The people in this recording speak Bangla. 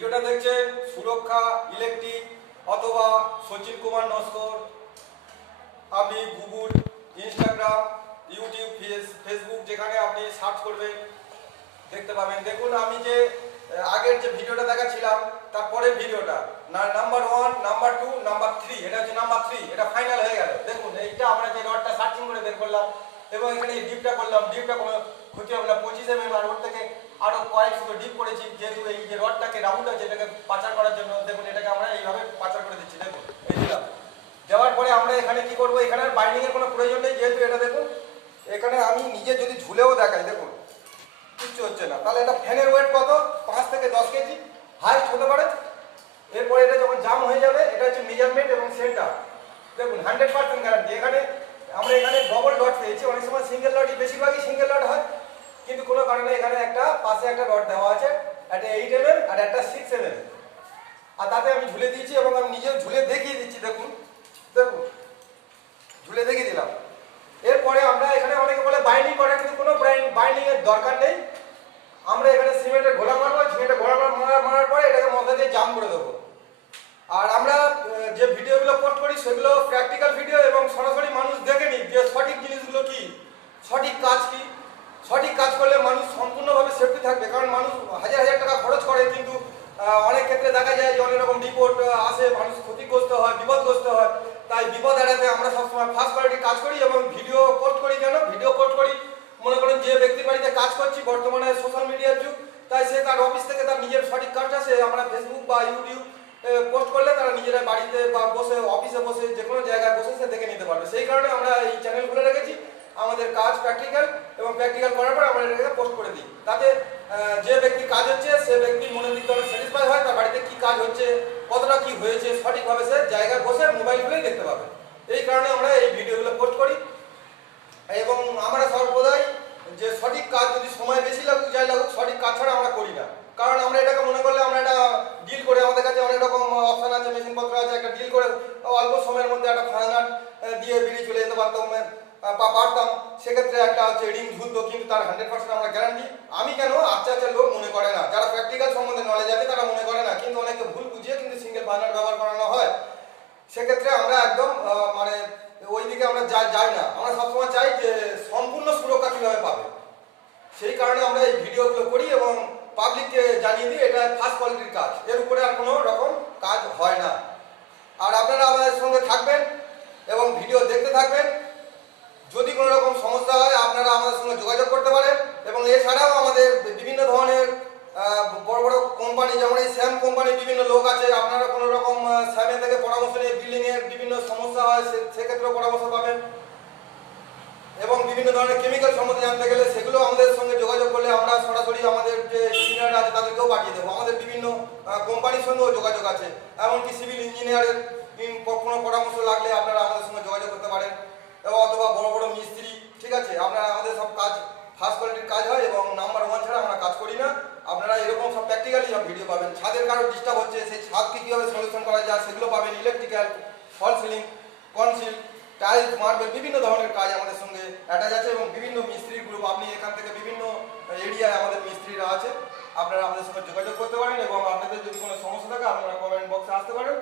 ভিডিওটা দেখছেন সুরক্ষা ইলেকট্রিক অথবা সচিন কুমার নস্কর। আপনি গুগল, ইনস্টাগ্রাম, ইউটিউব, ফেসবুক যেখানে আপনি সার্চ করবেন দেখতে পাবেন। দেখুন আমি যে আগের যে ভিডিওটা দেখাচ্ছিলাম তারপরের ভিডিওটা নাম্বার 1, নাম্বার 2, নাম্বার 3, এটা হচ্ছে নাম্বার 3, এটা ফাইনাল হয়ে গেল। দেখুন এইটা আমরা যে রডটা সার্চিং করে বের করলাম এবং এখানে ডিপটা করলাম, ডিপটা কোনো ক্ষতি হবে না, 25 mm আর ওর থেকে আরও কয়েক শুধু ডিপ করেছি, যেহেতু এই যে রডটাকে রাউন্ড আছে এটাকে পাচার করার জন্য। দেখুন এটাকে আমরা এইভাবে পাচার করে দিচ্ছি। দেখুন এই দিলাম, দেওয়ার পরে আমরা এখানে কি করব, এখানে বাইন্ডিং এর কোনো প্রয়োজন নেই, যেহেতু এটা দেখুন এখানে আমি নিজে যদি ঝুলেও দেখাই দেখুন কিচ্ছু হচ্ছে না। তাহলে এটা ফ্যানের ওয়েট কত, 5 থেকে 10 কেজি হাইট হতে পারে। এরপরে এটা যখন জাম হয়ে যাবে, এটা হচ্ছে মেজারমেন্ট এবং সেন্টার। দেখুন 100% গ্যারান্টি। আমরা এখানে ডবল ডট পেয়েছি, অনেক সময় সিঙ্গেল ডটই, বেশিরভাগই সিঙ্গেল ডট হয়, কিন্তু কোনো কারণে এখানে একটা পাশে একটা ডট দেওয়া আছে, একটা 8 mm আর একটা 6 mm, আর তাতে আমি ঝুলে দিয়েছি এবং আমি নিজেও ঝুলে দেখিয়ে দিচ্ছি। দেখুন দেখুন ঝুলে দেখিয়ে দিলাম। এরপরে আমরা এখানে অনেকে বলে বাইন্ডিং করে, কিন্তু কোনো বাইন্ডিং এর দরকার নেই। আমরা এখানে সিমেন্টের ঘোলা মারবো, সিমেন্টের ঘোলা মারার পরে এটাকে মধ্যে দিয়ে জাম করে দেবো। আর আমরা যে ভিডিওগুলো পোস্ট করি সেগুলো প্র্যাকটিক্যাল ভিডিও এবং সরাসরি মানুষ দেখে নিই যে সঠিক জিনিসগুলো কি, সঠিক কাজ কি। সঠিক কাজ করলে মানুষ সম্পূর্ণভাবে সেফটি থাকবে, কারণ মানুষ হাজার হাজার টাকা খরচ করে, কিন্তু অনেক ক্ষেত্রে দেখা যায় যে অনেক রকম রিপোর্ট আসে, মানুষ ক্ষতিগ্রস্ত হয়, বিপদগ্রস্ত হয়। তাই বিপদ এড়াতে আমরা সবসময় ফার্স্ট কোয়ালিটি কাজ করি এবং ভিডিও পোস্ট করি। কেন ভিডিও পোস্ট করি? মনে করেন যে ব্যক্তির বাড়িতে কাজ করছি, বর্তমানে সোশ্যাল মিডিয়ার যুগ, তাই সে তার অফিস থেকে তার নিজের সঠিক কাজটা সে আমরা ফেসবুক বা ইউটিউব পোস্ট করলে তারা নিজেরা বাড়িতে বা বসে, অফিসে বসে, যে কোনো জায়গায় বসে সে দেখে নিতে পারবে। সেই কারণে আমরা এই চ্যানেল খুলে রেখেছি। আমাদের কাজ প্র্যাকটিক্যাল, এবং প্র্যাকটিক্যাল করার পর আমরা এটাকে পোস্ট করে দিই। তাতে যে ব্যক্তির কাজ হচ্ছে সে ব্যক্তির মনের দিক থেকে স্যাটিসফাই হয়, তার বাড়িতে কি কাজ হচ্ছে, কতটা কি হয়েছে সঠিকভাবে সে জায়গায় বসে মোবাইল খুলেই দেখতে পাবে। এই কারণে আমরা এই ভিডিওগুলো পোস্ট করি। এবং আমরা সর্বদাই যে সঠিক কাজ, যদি সময় বেশি লাগুক যাই লাগুক, সঠিক কাজ ছাড়া আমরা করি না। কারণ আমরা এটাকে মনে করলে আমরা এটা ডিল করে, আমাদের কাছে অনেক রকম অপশান আছে, মেশিনপত্র আছে, একটা ডিল করে অল্প সময়ের মধ্যে একটা ফাইনাল দিয়ে বেরিয়ে চলে যেতে পারতাম। সেক্ষেত্রে একটা হচ্ছে রিং ঝুলতো, কিন্তু তার 100% আমরা গ্যারান্টি। আমি কেন, আচ্ছা লোক মনে করে না, যারা প্র্যাকটিক্যাল সম্বন্ধে নলেজ আছে তারা মনে করে না, কিন্তু অনেকে ভুল বুঝিয়ে কিন্তু সিঙ্গেল ফাইনাল ব্যবহার করানো হয়। সেক্ষেত্রে আমরা একদম মানে ওই দিকে আমরা যাই না। আমরা সবসময় চাই যে সম্পূর্ণ সুরক্ষা কীভাবে পাবে। সেই কারণে আমরা এই ভিডিওগুলো করি এবং পাবলিককে জানিয়ে দিই এটা ফার্স্ট কোয়ালিটির কাজ, এর উপরে আর কোনো রকম কাজ হয় না। আর আপনারা আমাদের সঙ্গে থাকবেন এবং ভিডিও দেখতে থাকবেন। যদি কোনো রকম সমস্যা হয় আপনারা আমাদের সঙ্গে যোগাযোগ করতে পারেন। এবং এছাড়াও আমাদের বিভিন্ন ধরনের বড় বড় কোম্পানি, যেমন এই স্যাম কোম্পানির বিভিন্ন লোক আছে, আপনারা কোনো রকম স্যামে থেকে পরামর্শ নিয়ে বিল্ডিংয়ের বিভিন্ন সমস্যা হয় সেক্ষেত্রেও পরামর্শ পাবেন। এবং বিভিন্ন ধরনের কেমিক্যাল সম্বন্ধে জানতে গেলে সেগুলো আমাদের সঙ্গে যোগাযোগ করলে আমরা সরাসরি আমাদের যে সিনিয়র আছে তাদেরকেও পাঠিয়ে দেবো। আমাদের বিভিন্ন কোম্পানির সঙ্গেও যোগাযোগ আছে, এমনকি সিভিল ইঞ্জিনিয়ারের কোনো পরামর্শ লাগলে আপনারা আমাদের সঙ্গে যোগাযোগ করতে পারেন। এবং অথবা বড় বড় মিস্ত্রি, ঠিক আছে, আপনারা আমাদের সব কাজ ফার্স্ট কোয়ালিটির কাজ হয় এবং নাম্বার 1 ছাড়া আমরা কাজ করি না। আপনারা এরকম সব প্র্যাকটিক্যালি সব ভিডিও পাবেন। ছাদের কারো ডিস্টার্ব হচ্ছে, সেই ছাদকে কীভাবে সলিউশন করা যায় সেগুলো পাবেন। ইলেকট্রিক্যাল, ফল সিলিং, কনসিল, টাইলস, মার্বেল, বিভিন্ন ধরনের কাজ আমাদের সঙ্গে অ্যাটাচ আছে। এবং বিভিন্ন মিস্ত্রির গ্রুপ, আপনি এখান থেকে বিভিন্ন এরিয়ায় আমাদের মিস্ত্রিরা আছে, আপনারা আমাদের সঙ্গে যোগাযোগ করতে পারেন। এবং আপনাদের যদি কোনো সমস্যা থাকে আপনারা কমেন্ট বক্সে আসতে পারেন।